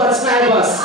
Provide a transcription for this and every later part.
बचना है बस।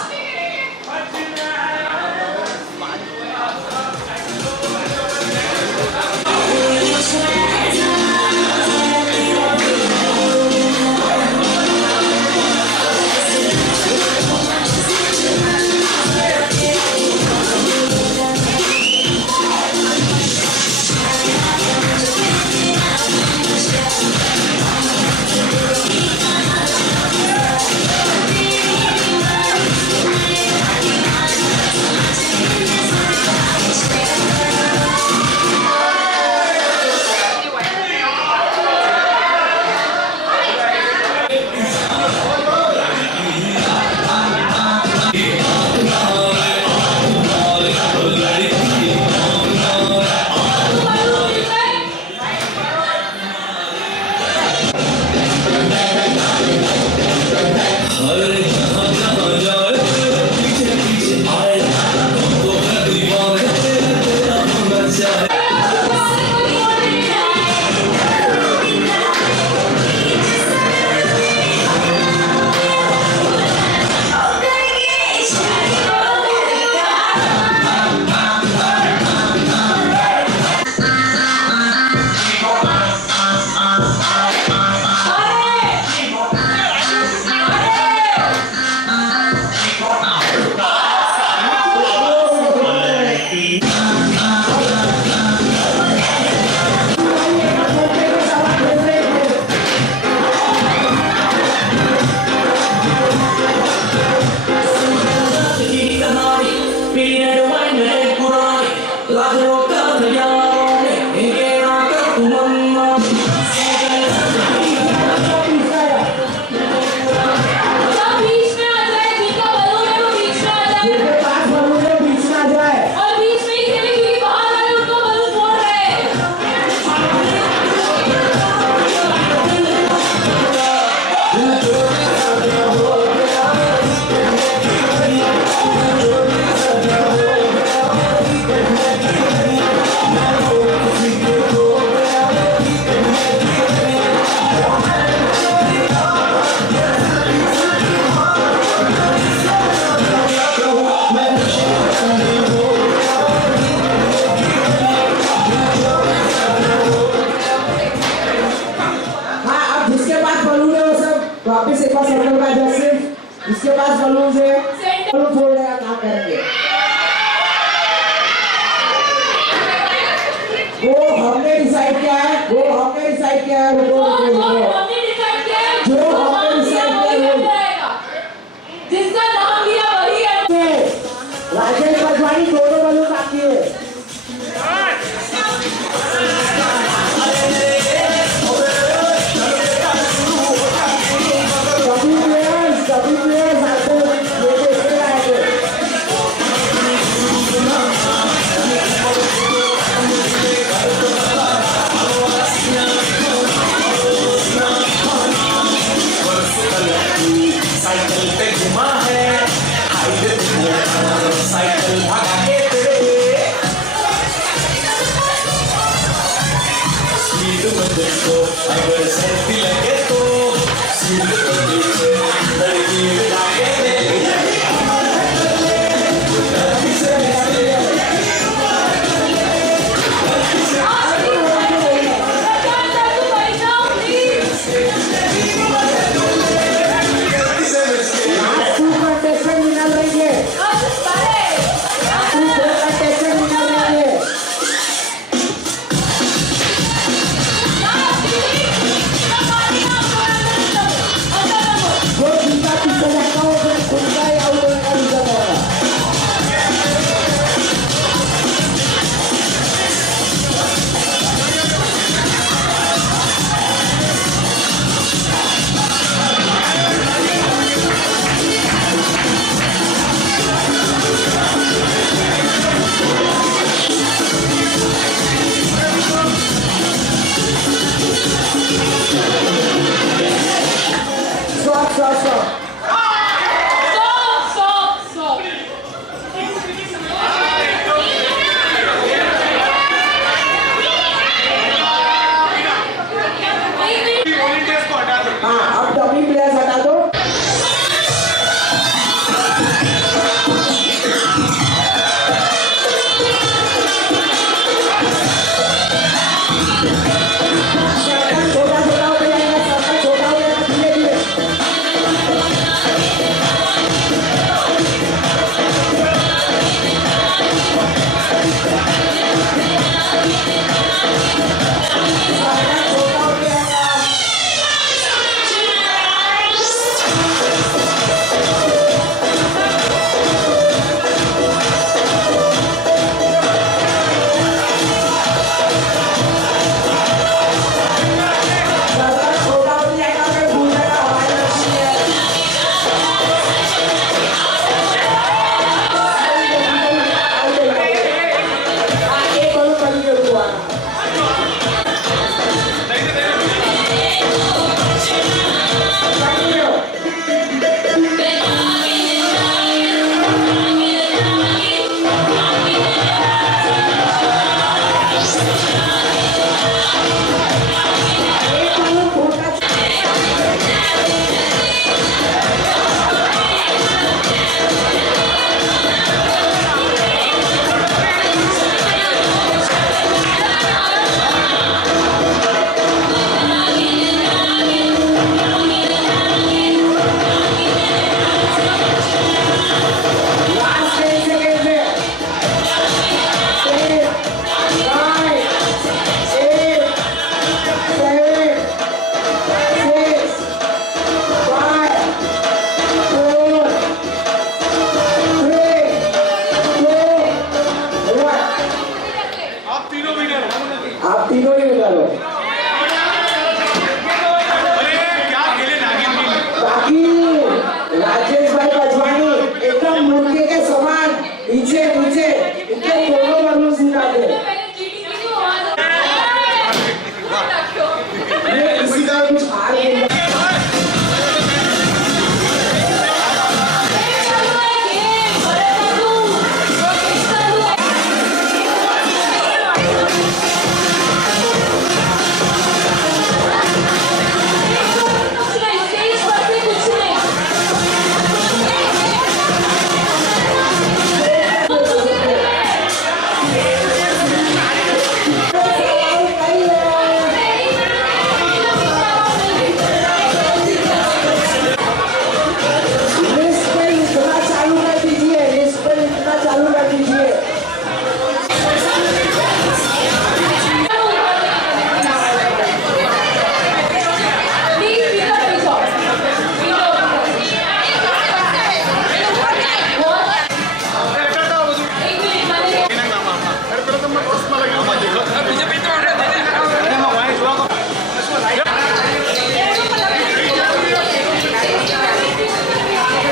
वापस एक बार सर्कल का जैसे इसके पास बलून से बलून फोड़ देगा कहाँ करेंगे वो हमने डिसाइड किया है जो हमने डिसाइड किया है जिसका नाम लिया वही है राजेश बजवानी दोनों बलून आती है अगर सेल्फी लगे तो सर्कल छोटा छोटा होते जाएगा, सर्कल छोटा हो जाएगा धीरे धीरे। सर्कल छोटा हो जाएगा। सर्कल छोटा हो जाएगा, फिर भूल जाएगा हमारी लक्ष्मी है। हाँ, एक और कभी जरूर हुआ। Last 10 seconds है। 8, 9, 8, 7, 6, 5, 4, 3, 2, 1। आप तीनों विनर हो। आप तीनों ही बता लो। अरे क्या खेले नागिन की। बाकी राजेश भाई बजवानी एकदम मुर्गे के समान नीचे नीचे इनके दोनों बलून निकाले। मैंने चीटिंग की थी, वो वहां से ये इसी का कुछ हार नहीं। लिस्ट पे लिखना चालू कर दीजिए, लिस्ट पे लिखना चालू कर दीजिए।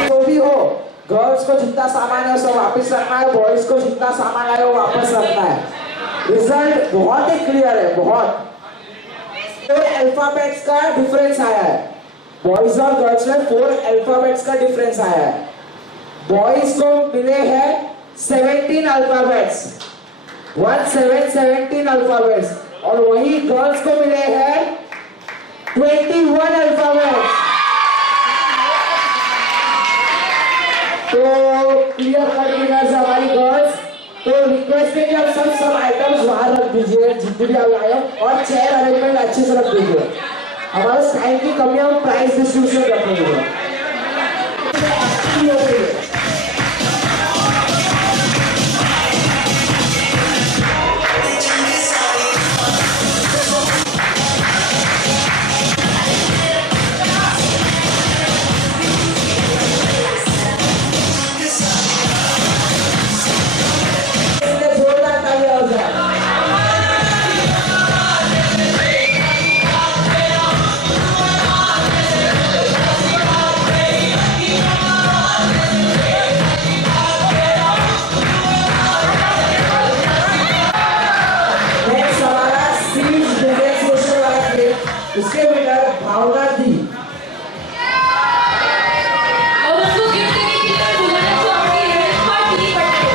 जो भी हो, गर्ल्स को जितना सामान है सब वापस रखना है, बॉयज को जितना सामान आया वो वापस रखना है। रिजल्ट बहुत ही क्लियर है, बहुत। 4 अल्फाबेट्स का डिफरेंस आया है, बॉयज और गर्ल्स में 4 अल्फाबेट्स का डिफरेंस आया है। बॉयज को मिले हैं 17 अल्फाबेट्स, 17 अल्फाबेट्स, और वही गर्ल्स को मिले हैं 21 अल्फाबेट्स। तो क्लियर कर विनर्स हमारी गर्ल्स। तो रिक्वेस्ट है कि आप सब आइटम्स बाहर रख दीजिए जितने भी आप लाए हो, और चेयर अरेंजमेंट अच्छे से रख दीजिए। हमारे टाइम की कमी है, हम प्राइस डिस्ट्रीब्यूशन रखेंगे। जोरदार तालियां हो जाए। इसके विनर भावना दी। और उसको गिफ्ट देने के लिए बुलाया तो आपकी हेड पार्ट नहीं करते।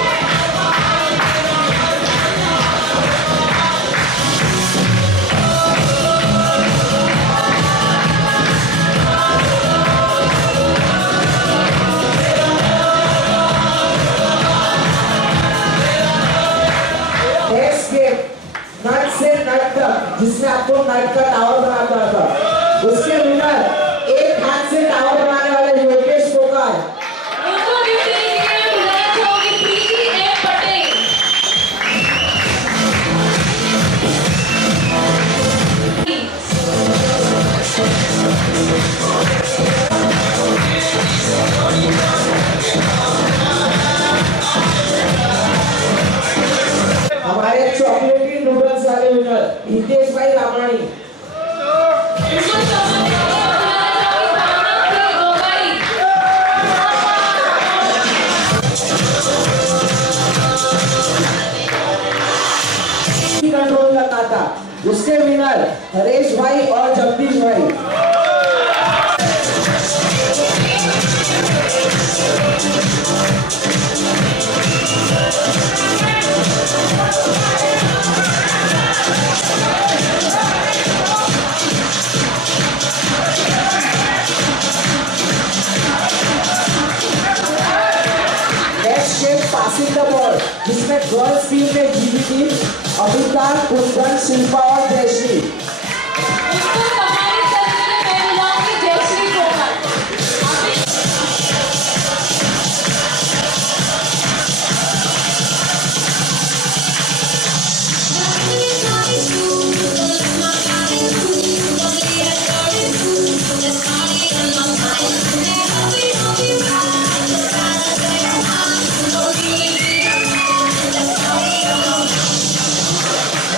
नेक्स्ट गेम नट से नट तक, जिसमें आपको नट का टावर बनाता था। उसके विनर एक हाथ से टावर बनाने वाले योगेश पोकार। उनको गिफ्ट देने के लिए मैं बुलाना चाहूंगी प्रीति एम पटेल। हमारे चॉकलेटी नूडल्स वाले विनर हितेश भाई रामाणी। उनको सम्मानित करने बुलाना चाहूंगी कंट्रोल करना था। उसके विनर हरेश भाई और जगदीश भाई। Next game passing the ball, जिसमें गर्ल्स टीम ने जीती थी अमिता, कुंदन, शिल्पा और जयश्री। उनको सम्मानित करने के लिए मैं बुलाऊंगी Jayashree Komal.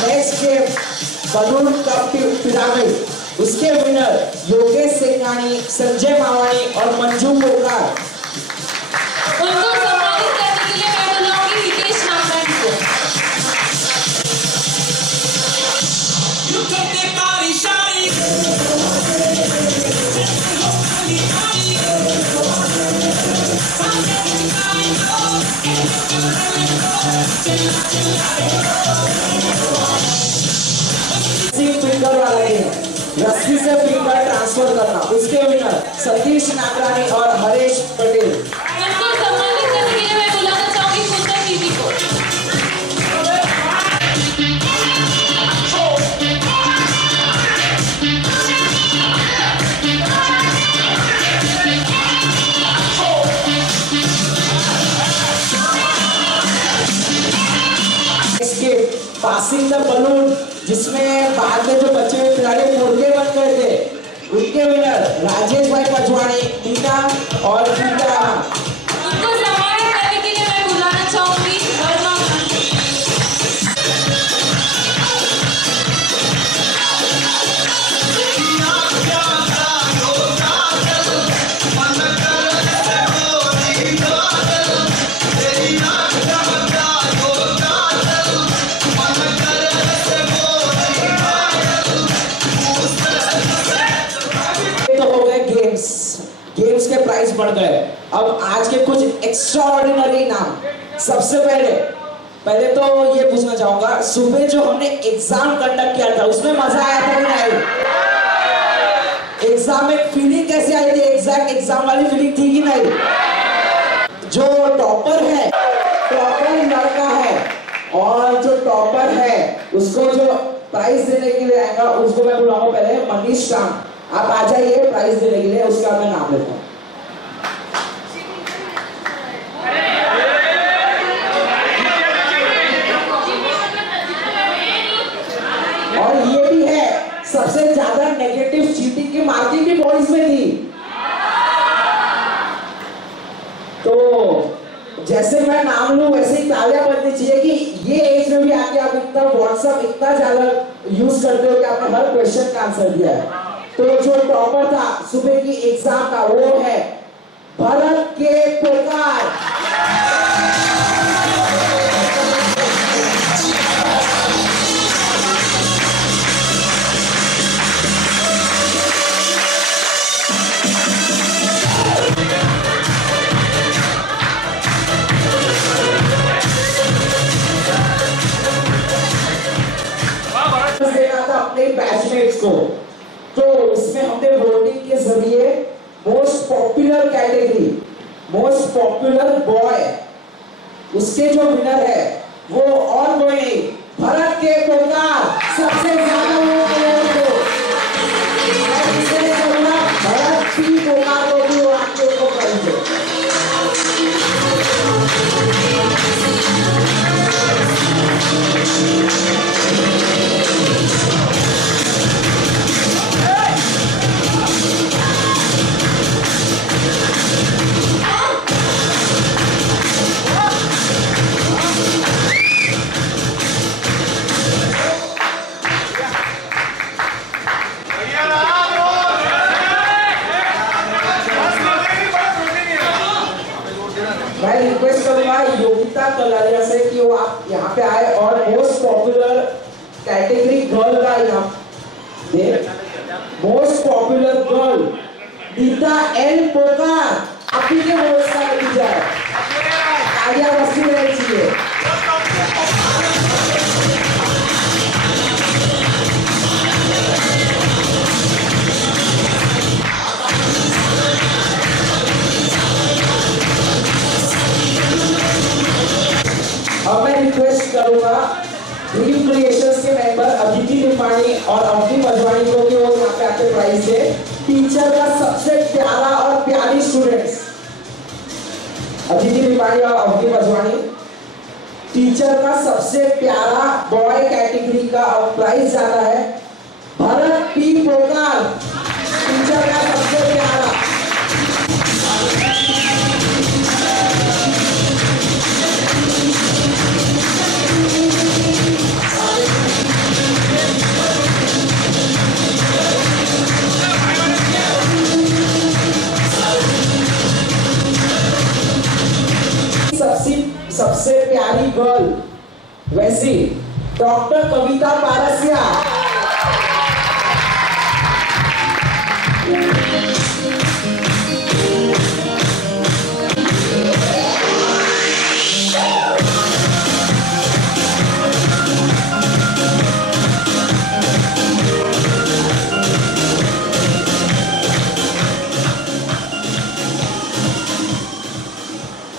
Next game balloon cup pyramid, उसके विनर योगेश सिंघानी, संजय मावानी और मंजू पोकार। उनको सम्मानित करने के लिए मैं बुलाऊंगी हितेश नागरानी को। You got that body shawty. Finger वाला गेम, रस्सी से फिंगर ट्रांसफर करना। उसके विनर सतीश नागरानी और हरेश पटेल। उनको सम्मानित करने के लिए मैं बुलाना चाहूंगी कुंदन दीदी को। पासिंग द बलून, जिसमें बाद में जो बच्चे हुए खिलाड़ी मुर्गे बन गए थे, उनके विनर राजेश भाई पचवाणी, टीना और टीना। उनको सम्मानित करने के लिए मैं बुलाना चाहूंगी वर्मा गांधी। गेम्स के प्राइस बढ़ गए। अब आज के कुछ एक्स्ट्रा ऑर्डिनरी नाम। सबसे पहले तो ये पूछना चाहूंगा, सुबह जो हमने एग्जाम कंडक्ट किया था उसमें मजा आया था कि नहीं? एग्जाम में फीलिंग कैसे आई थी? एग्जैक्ट एग्जाम वाली फीलिंग थी कि नहीं? जो टॉपर है, टॉपर लड़का है, और जो टॉपर है उसको जो प्राइज देने के लिए आएगा उसको मैं बुलाऊंगा पहले मनीष शाम। आप आ जाइए प्राइज देने के लिए, उसका मैं नाम लेता हूँ। और ये भी है, सबसे ज्यादा नेगेटिव चीटिंग की मार्किंग भी बॉयज में थी। तो जैसे मैं नाम लूं वैसे ही तालियां बजनी चाहिए कि ये एज में भी आके आप इतना व्हाट्सएप इतना ज्यादा यूज करते हो कि आपने हर क्वेश्चन का आंसर दिया है। तो जो टॉपर था सुबह की एग्जाम का वो है भरत के पोकार। देना था अपने बैचमेट्स को, तो इसमें हमने वोटिंग के जरिए most popular category, most popular boy, उसके जो विनर है वो और कोई नहीं, भरत के पोकार सबसे ज्यादा वोट कलर जैसे कि वो आप यहाँ पे आए और मोस्ट पॉपुलर कैटेगरी गर्ल का यहाँ the most popular girl Neeta L Pokar आपकी के पुरस्कार दी जाए आगे वस्तु रहनी चाहिए अब मैं रिक्वेस्ट करूंगा ड्रीम क्रिएशंस के मेंबर अदिति निपाणी और अवनी मजवानी को कि वो यहाँ पे आके प्राइज दे टीचर का सबसे प्यारा और प्यारी स्टूडेंट्स अदिति निपाणी और अवनी मजवानी टीचर का सबसे प्यारा बॉय कैटेगरी का प्राइज जाता है भरत पी पोकार टीचर का सबसे प्यारा सबसे प्यारी गर्ल वैसी डॉक्टर कविता पारसिया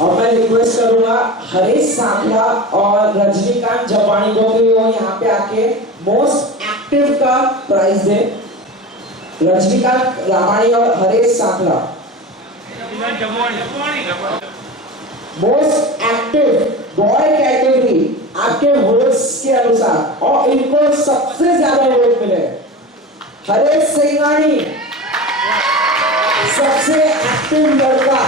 और मैं रिक्वेस्ट करूंगा हरीश सांपला और रजनीकांत जपानी को भी वो यहाँ पे आके मोस्ट एक्टिव का प्राइज दे रजनीकांत रामाणी और Harish Sampla most active boy category आपके वोट्स के अनुसार और इनको सबसे ज्यादा वोट मिले हरीश सिंघानी सबसे एक्टिव लड़का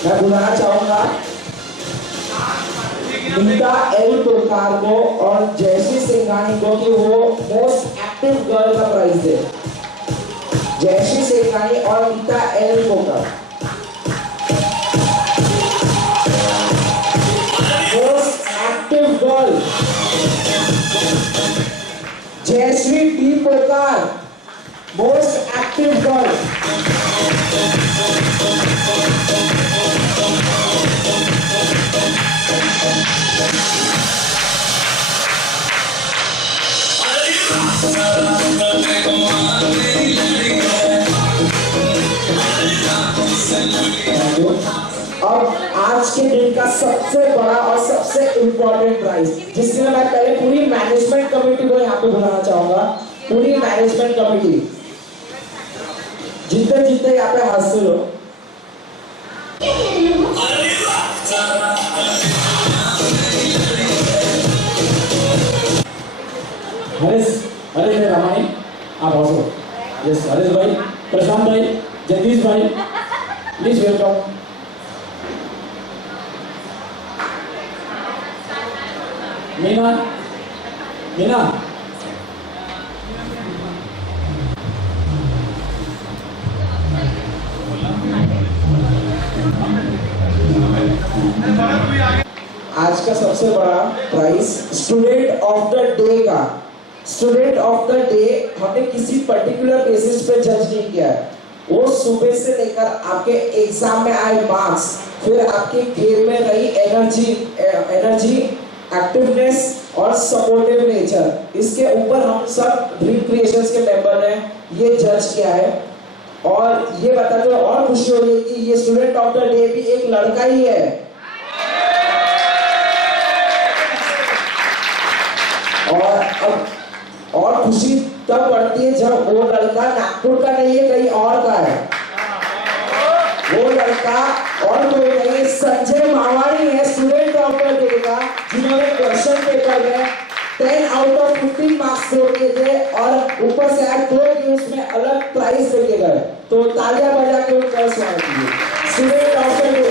मैं बुलाना चाहूंगा नीता एल पोकार को और जयश्री सिंघानी को कि वो मोस्ट एक्टिव गर्ल का प्राइज दे जयश्री सिंघानी और Neeta L Pokar most active girl Jayashree D Pokar most active girl अब आज के दिन का सबसे बड़ा और सबसे इम्पोर्टेंट प्राइज जिसमें मैं पहले पूरी मैनेजमेंट कमेटी को यहाँ पे बुलाना चाहूंगा पूरी मैनेजमेंट कमेटी जितने जितने यहाँ पे हासिल हो हरीश रामानी आप हौसलो यस हरीश भाई प्रशांत भाई जगदीश भाई प्लीज वेलकम मीना मीना आज का सबसे बड़ा prize student of the day का स्टूडेंट ऑफ द डे हमने किसी पर्टिकुलर बेसिस पे जज नहीं किया है वो सुबह से लेकर आपके एग्जाम में आए मार्क्स फिर आपके गेम में रही एनर्जी एक्टिवनेस और सपोर्टिव नेचर इसके ऊपर हम सब ड्रीम क्रिएशंस के मेंबर ने ये जज किया है और ये बताते हुए और खुशी हो रही है कि ये स्टूडेंट ऑफ द डे भी एक लड़का ही है और खुशी तब बढ़ती है जब वो लड़का नागपुर का नहीं है कहीं और का है वो लड़का और कोई नहीं है संजय मावाणी है स्टूडेंट ऑफ द डे का जिन्होंने क्वेश्चन पेपर में 10 आउट ऑफ 15 मार्क्स स्कोर किए थे और ऊपर से आज 2 गेम्स में अलग प्राइज दिए गए। तो तालियां बजा के उनका स्वागत कीजिए। Student of the day.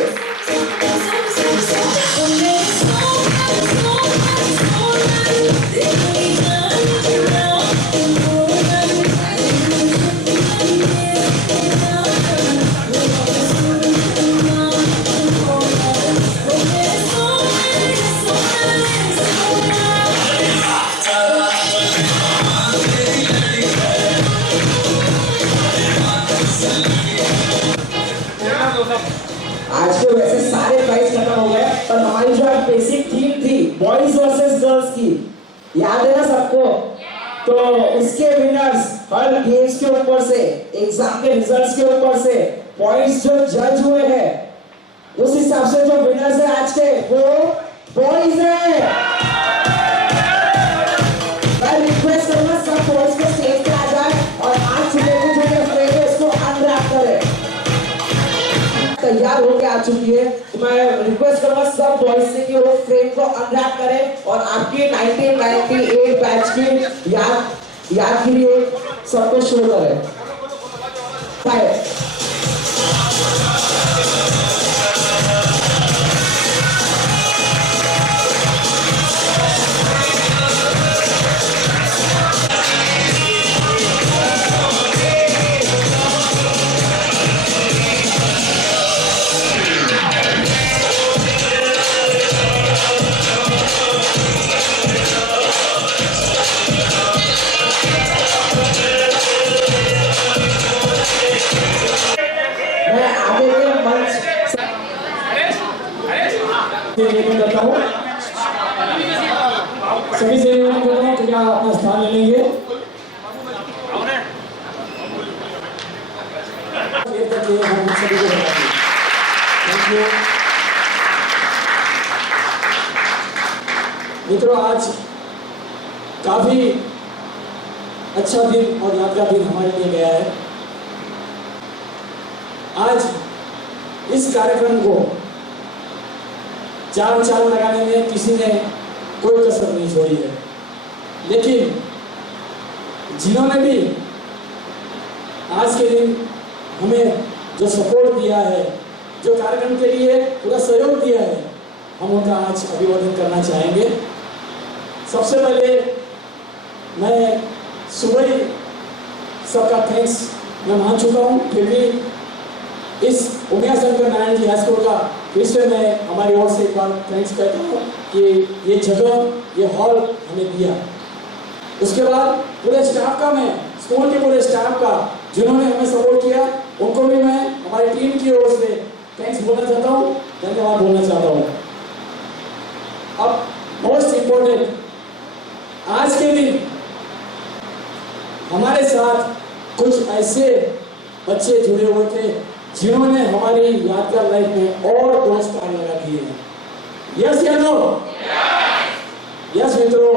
आज के वैसे सारे प्राइज खत्म हो गए, पर हमारी जो आज बेसिक थीम थी बॉयज वर्सेस गर्ल्स की, याद है ना सबको? तो उसके विनर्स हर गेम्स के ऊपर से, एग्जाम के रिजल्ट्स के ऊपर से पॉइंट्स जो जज हुए हैं, उस हिसाब से जो विनर्स है आज के वो बॉयज है। मैं रिक्वेस्ट करूंगा सब बॉयज को स्टेज पे आ जाए और आज सुबह को जो फ्रेम है उसको अनरैप करें। तैयार होके आ चुकी है, तो मैं रिक्वेस्ट करूंगा सब बॉयज से कि वो फ्रेम को अनरैप करें और आपकी 1998 बैच की यादगिरी सबको शो करें। बाय। करता हूँ सभी से निवेदन करता हूँ कृपया अपना स्थान ले लेंगे। मित्रों, आज काफी अच्छा दिन और यादगार दिन हमारे लिए गया है। आज इस कार्यक्रम को चार चांद लगाने में किसी ने कोई कसर नहीं छोड़ी है, लेकिन जिन्होंने भी आज के दिन हमें जो सपोर्ट दिया है, जो कार्यक्रम के लिए पूरा सहयोग दिया है, हम उनका आज अभिवादन करना चाहेंगे। सबसे पहले मैं सुबह ही सबका थैंक्स मैं मान चुका हूँ, फिर भी इस उमिया शंकर नारायण जी हाई स्कूल का फिर से मैं हमारी ओर से एक बार थैंक्स कहता हूँ कि ये जगह, ये हॉल हमें दिया। उसके बाद पूरे स्टाफ का, मैं स्कूल के पूरे स्टाफ का जिन्होंने हमें सपोर्ट किया, उनको भी मैं हमारी टीम की ओर से थैंक्स बोलना चाहता हूँ, धन्यवाद बोलना चाहता हूँ। अब मोस्ट इम्पोर्टेंट, आज के दिन हमारे साथ कुछ ऐसे बच्चे जुड़े हुए थे जिन्होंने हमारी यादगार लाइफ में और दोस्त लगा दिए हैं। यस या नो? यस मित्रों,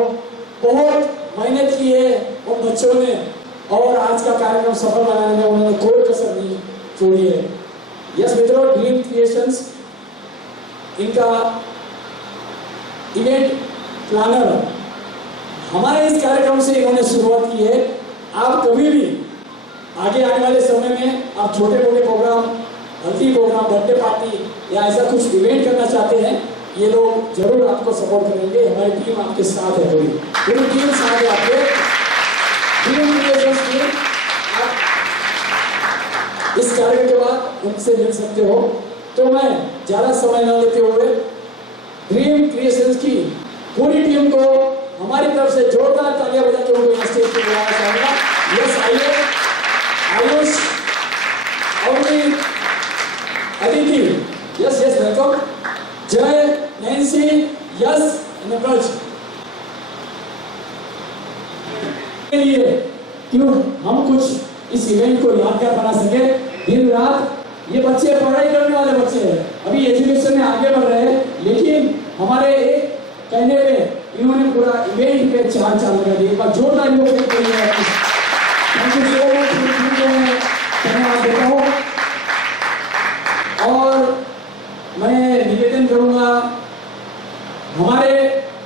बहुत मेहनत की है उन बच्चों ने और आज का कार्यक्रम सफल बनाने में उन्होंने कोई कसर नहीं छोड़ी है। यस मित्रों, ड्रीम क्रिएशंस इनका इवेंट प्लानर हमारे इस कार्यक्रम से इन्होंने शुरुआत की है। आप कभी भी आगे आने वाले समय में आप छोटे मोटे प्रोग्राम, हल्दी प्रोग्राम, बर्थडे पार्टी या ऐसा कुछ इवेंट करना चाहते हैं, ये लोग जरूर आपको सपोर्ट करेंगे। हमारी टीम आपके साथ है, पूरी टीम साथ है आपके। आप इस कार्यक्रम के बाद उनसे मिल सकते हो। तो मैं ज्यादा समय न लेते हुए ड्रीम क्रिएशंस की पूरी टीम को हमारी तरफ से जोरदार तालियां बजा के उनको स्टेज पे बुलाना चाहूंगा। यस, आइए Ayush, Avni, Aditi, yes yes welcome, Jay, Nancy, yes, नकज। लिए क्यों हम कुछ इस इवेंट को यादगार बना सके। दिन रात ये बच्चे पढ़ाई करने वाले बच्चे हैं, अभी एजुकेशन में आगे बढ़ रहे हैं, लेकिन हमारे एक कहने पे इन्होंने पूरा इवेंट पे चार चांद लगा दिए। एक बार जोरदार इन्होंने धन्यवाद देता हूँ। और मैं निवेदन करूंगा हमारे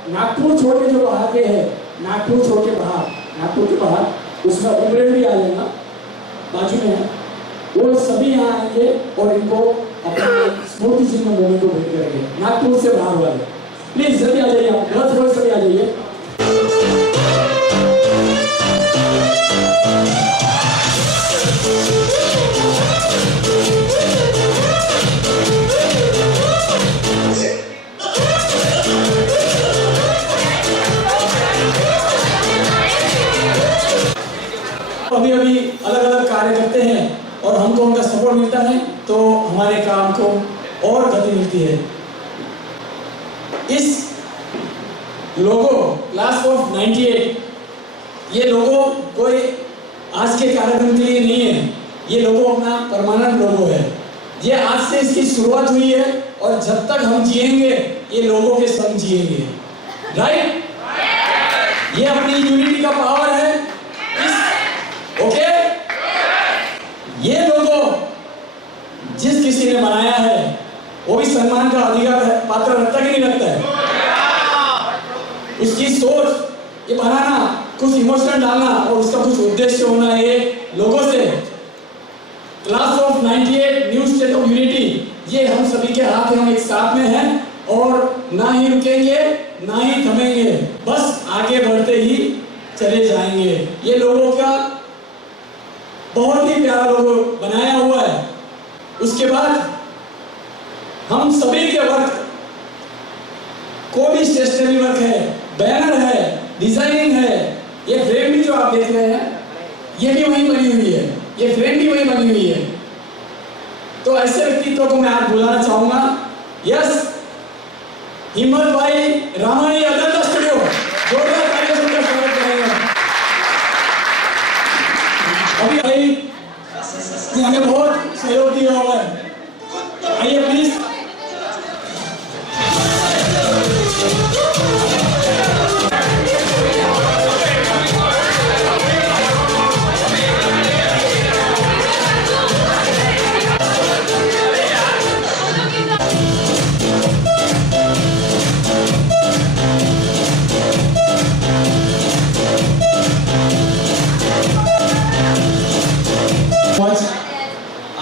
नागपुर छोड़ के जो बाहर के हैं, नागपुर छोड़ के बाहर, नागपुर के बाहर उसमें उम्रेड भी आ जाएगा, बाजू में है, वो सभी यहाँ आएंगे और इनको अपने स्मृति चिन्ह भूमि को भेंट करेंगे। नागपुर से बाहर वाले प्लीज जल्दी आ जाइए, आप 10 रोज सभी आ जाइए। अभी अभी अलग अलग कार्य करते हैं और हमको उनका सपोर्ट मिलता है तो हमारे काम को और गति मिलती है। इस लोगो क्लास ऑफ 98 ये लोगो कोई आज के कार्यक्रम के लिए नहीं है, ये लोगो अपना परमानेंट लोगो है। ये आज से इसकी शुरुआत हुई है और जब तक हम जिएंगे ये लोगों के संग जिएंगे, राइट? ये अपनी यूनिटी का पावर है। ओके? ये लोगो जिस किसी ने बनाया है वो भी सम्मान का अधिकार पात्र रखता कि नहीं रखता है? उसकी सोच ये बनाना, कुछ इमोशन डालना और उसका कुछ उद्देश्य होना है। ये लोगों से class of 98 new state of unity, ये हम सभी के हाथ में, हम एक साथ में हैं और ना ही रुकेंगे ना ही थमेंगे, बस आगे बढ़ते ही चले जाएंगे। ये लोगों का बहुत ही प्यारा लोगो बनाया हुआ है। उसके बाद हम सभी के वर्क, कोई भी स्टेशनरी वर्क है, बैनर है, डिजाइनिंग है, ये फ्रेम भी जो आप देख रहे हैं ये भी वहीं बनी हुई है, ये फ्रेम भी वहीं बनी हुई है। तो ऐसे व्यक्तित्व को मैं आज बुलाना चाहूंगा। यस, हिम्मत भाई रामानी अजंता स्टूडियो, जोरदार तालियों से उनका स्वागत करेंगे। अभी भाई ने हमें बहुत सहयोग दिया हुआ है, आइए प्लीज।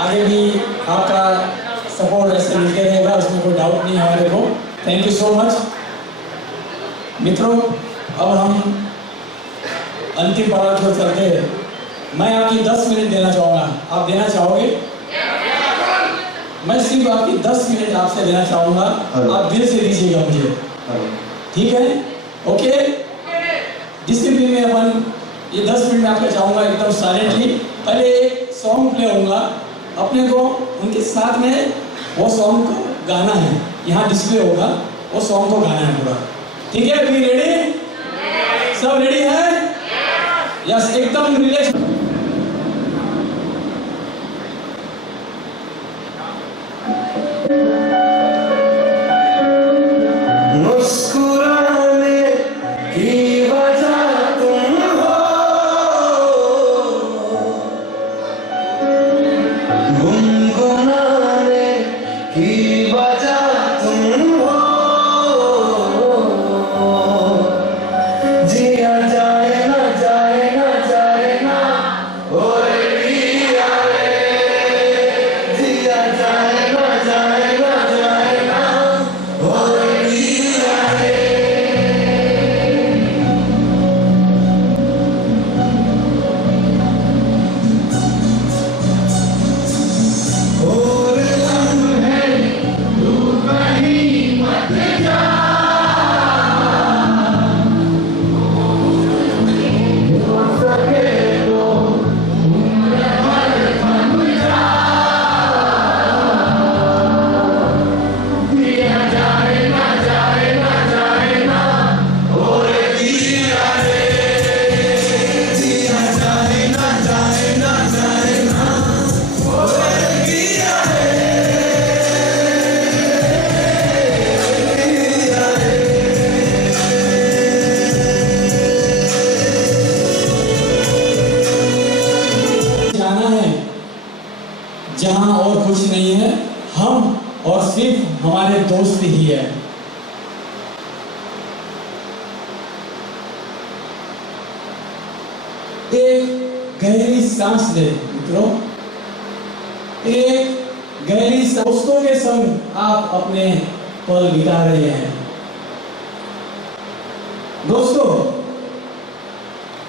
आगे भी आपका सपोर्ट ऐसे मिलते रहेगा, उसमें कोई डाउट नहीं है हमारे को। थैंक यू सो मच मित्रों। अब हम अंतिम पड़ाव की ओर चलते हैं। मैं आपकी 10 मिनट देना चाहूँगा, आप देना चाहोगे? मैं सिर्फ आपकी 10 मिनट आपसे देना चाहूँगा, आप दिल से दीजिएगा मुझे, ठीक है? ओके? डिसिप्लिन में अपन ये 10 मिनट में आपका चाहूँगा एकदम साइलेंटली। पहले एक सॉन्ग प्ले होगा, अपने को उनके साथ में वो सॉन्ग को गाना है, यहाँ डिस्प्ले होगा, वो सॉन्ग को गाना है पूरा, ठीक है? अभी रेडी? सब रेडी है? यस, एकदम रिलैक्स। मुस्कुराने की वजह तुम हो, गुनगुनाने की वजह तुम हो, जिया जाए ना जाए ना जाए ना, ओए पिया रे, जिया जाए ना जाए ना जाए ना, ओए पिया रे। और लम्हे तू कहीं मत जा, हो सके तो उम्र भर थम जा, दिया जाए ना जाए ना जाए ना, और दिया रे, दिया जाए ना जाए ना जाए ना, और दिया रे, दिया रे। जाना है जहां और कुछ नहीं है, हम और सिर्फ हमारे दोस्त ही है। गहरी सांस ले मित्रों, एक गहरी दोस्तों के संग आप अपने पल बिता रहे हैं। दोस्तों,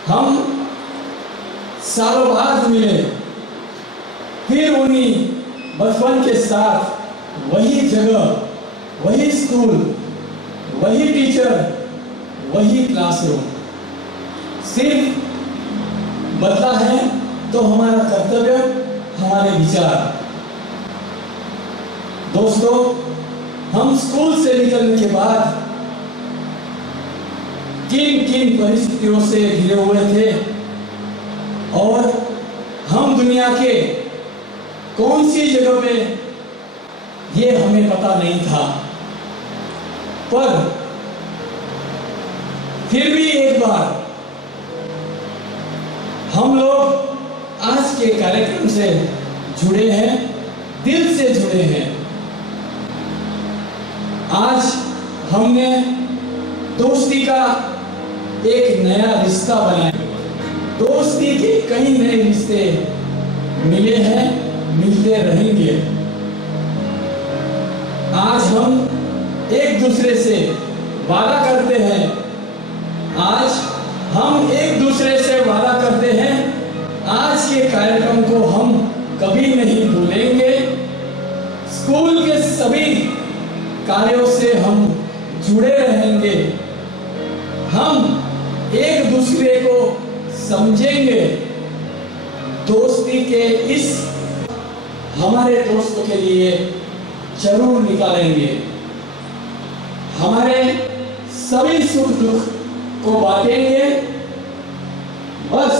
हम सालों बाद मिले, फिर उन्हीं बचपन के साथ वही जगह, वही स्कूल, वही टीचर, वही क्लासरूम। सिर्फ बदला है तो हमारा कर्तव्य, हमारे विचार। दोस्तों, हम स्कूल से निकलने के बाद किन किन परिस्थितियों से घिरे हुए थे और हम दुनिया के कौन सी जगह पे, ये हमें पता नहीं था। पर फिर भी एक बार हम लोग आज के कार्यक्रम से जुड़े हैं, दिल से जुड़े हैं। आज हमने दोस्ती का एक नया रिश्ता बनाया। दोस्ती के कई नए रिश्ते मिले हैं, मिलते रहेंगे। आज हम एक दूसरे से वादा करते हैं, आज हम एक दूसरे से वादा करते हैं, आज के कार्यक्रम को हम कभी नहीं भूलेंगे। स्कूल के सभी कार्यों से हम जुड़े रहेंगे। हम एक दूसरे को समझेंगे। दोस्ती के इस हमारे दोस्तों के लिए जरूर निकालेंगे। हमारे सभी सुख दुख को बांटेंगे। बस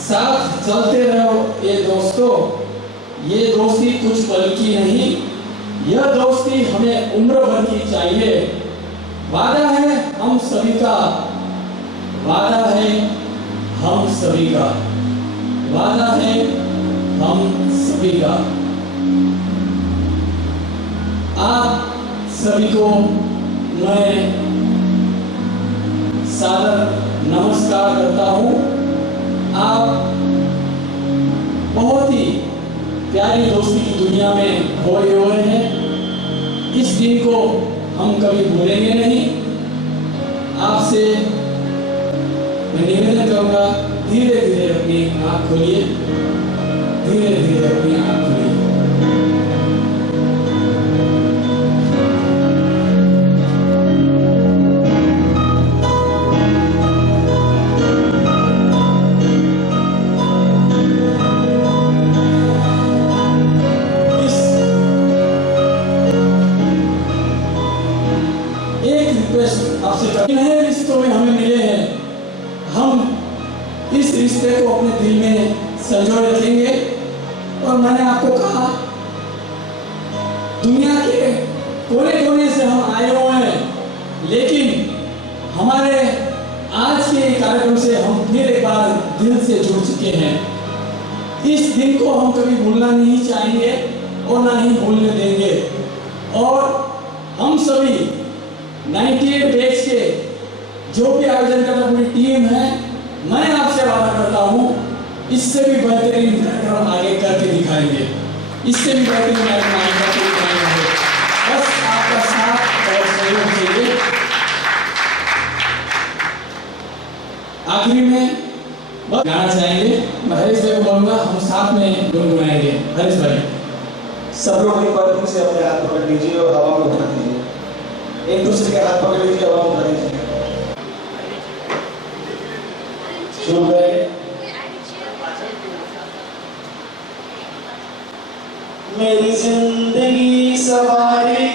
साथ चलते रहो ये दोस्तों। ये दोस्ती कुछ पल की नहीं, यह दोस्ती हमें उम्र भर की चाहिए। वादा है हम सभी का, वादा है हम सभी का, वादा है हम सभी का। आप सभी को मैं सादर नमस्कार करता हूँ। आप बहुत ही प्यारी दोस्ती की दुनिया में खोए हुए हैं। इस दिन को हम कभी भूलेंगे नहीं। आपसे मैं निवेदन करूंगा, धीरे धीरे अपनी आंख खोलिए, धीरे धीरे अपनी आंख खोलिए। नए रिश्तों में हमें मिले हैं, हम इस रिश्ते को अपने दिल में संजोए रखेंगे। और मैंने आपको कहा, दुनिया के कोने कोने से हम आए हुए हैं, लेकिन हमारे आज के कार्यक्रम से हम फिर एक बार दिल से जुड़ चुके हैं। इस दिन को हम कभी भूलना नहीं चाहेंगे और ना ही भूलने देंगे। और हम सभी 98 बैच के जो भी आयोजन करने वाली टीम है, मैं आपसे वादा करता हूँ, इससे भी बेहतरीन कार्यक्रम आगे करके दिखाएंगे, इससे भी बेहतरीन कार्यक्रम आगे करके दिखाएंगे। बस आपका साथ और सहयोग चाहिए। आखिरी में बस गाना चाहेंगे, मैं हरीश भाई को बोलूंगा, हम साथ में गुनगुनाएंगे। हरीश भाई, सब लोग एक बार से अपने हाथ पकड़ लीजिए और हवा में उठा दीजिए। एक दूसरे के हाथ पकड़ लीजिए, हवा में उठा दीजिए। शुरू करेंगे। मेरी जिंदगी सवारी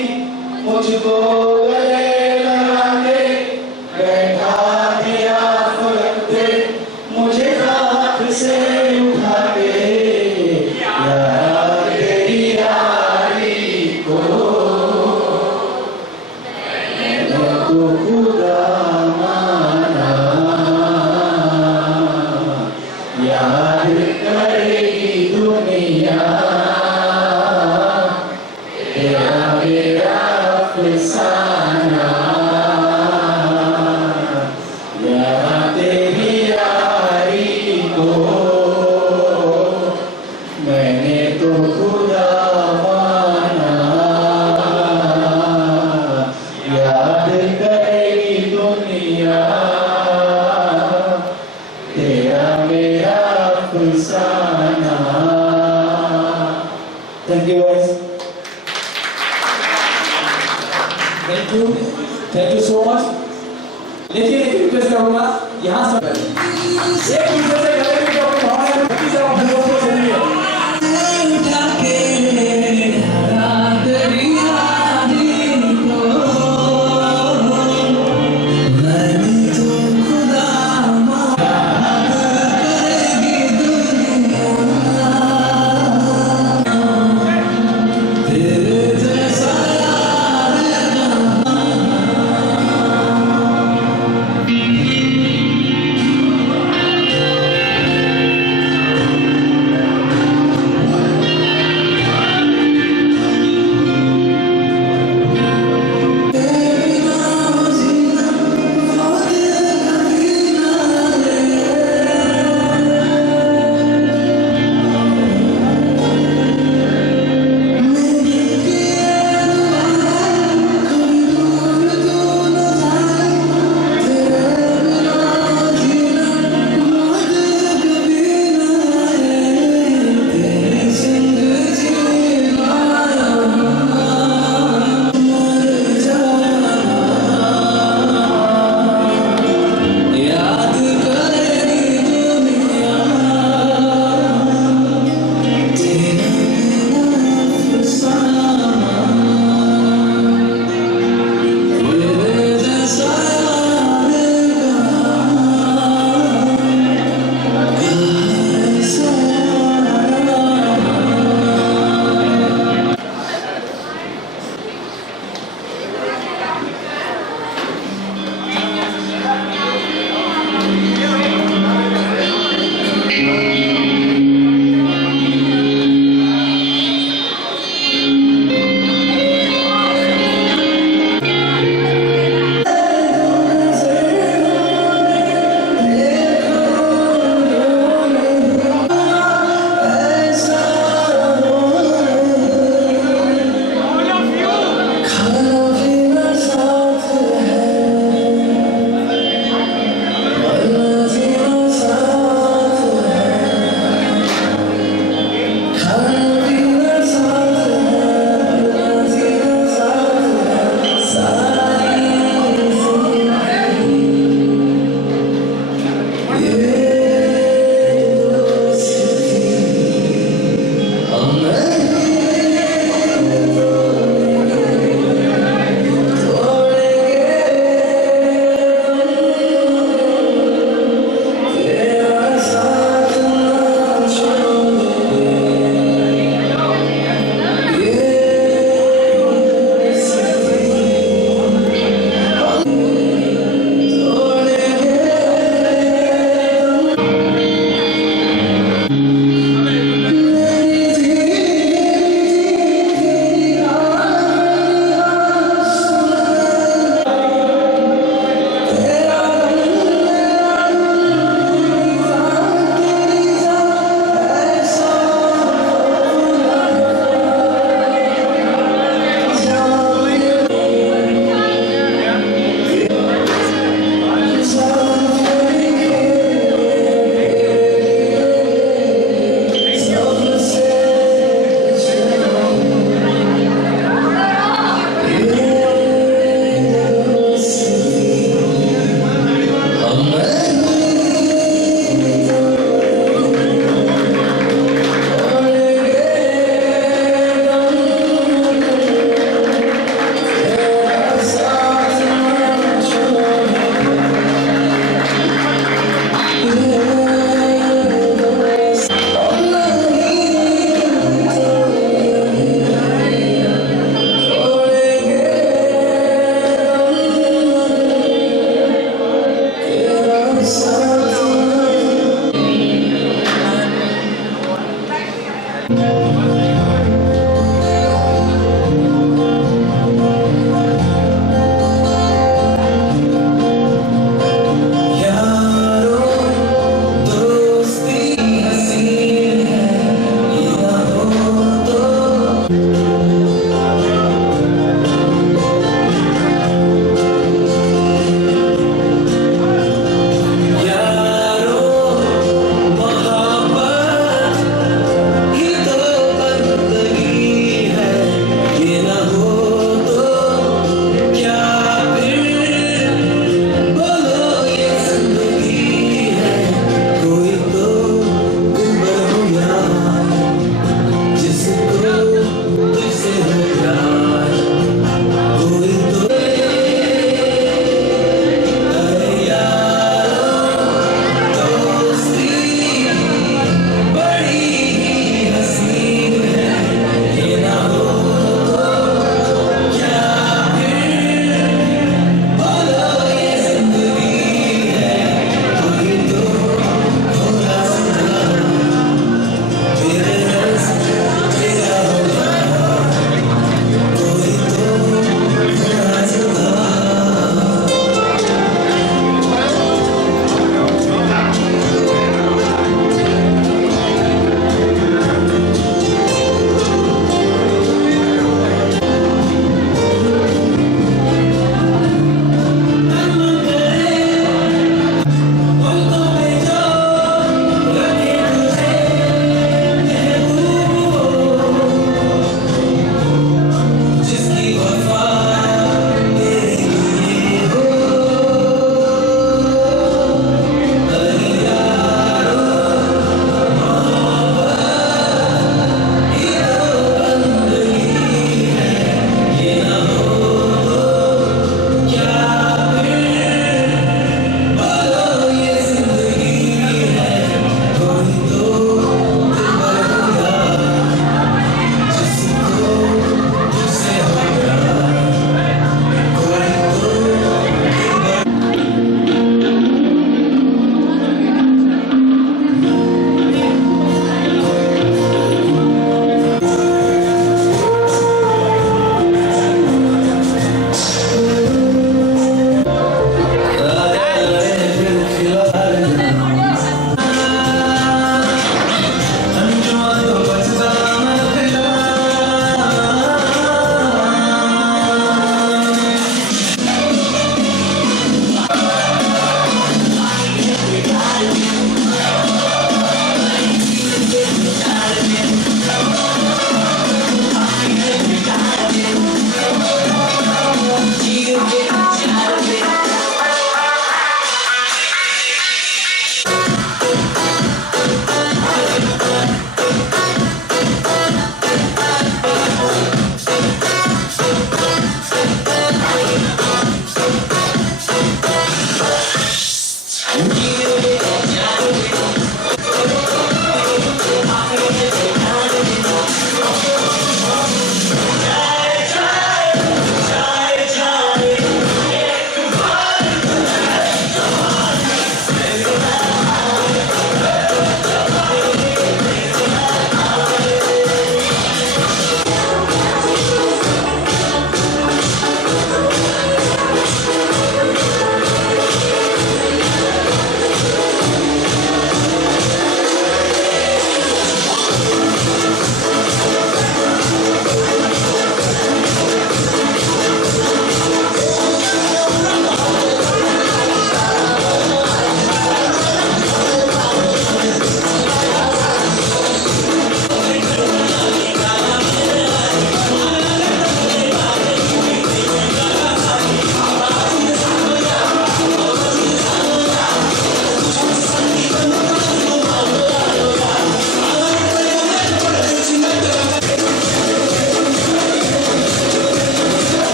मुझको गले लगा के, बैठा दिया फलक पे मुझे खाक से उठा के। यार तेरी यारी को मैंने तो खुदा माना, याद करेगी दुनिया तेरा मेरा फसाना। Thank you so much. लेकिन एक रिक्वेस्ट करूंगा यहाँ सब एक दूसरे से गले मिलकर अपनी भावनाएं व्यक्त कीजिए और अपने दोस्तों से मिलिए।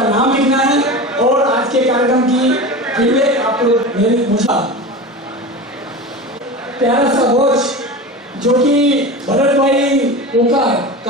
आपका नाम लिखना है और आज के कार्यक्रम की फीडबैक आप लोग मेरे मुझे प्यारा सा वॉच जो कि भरत भाई ओका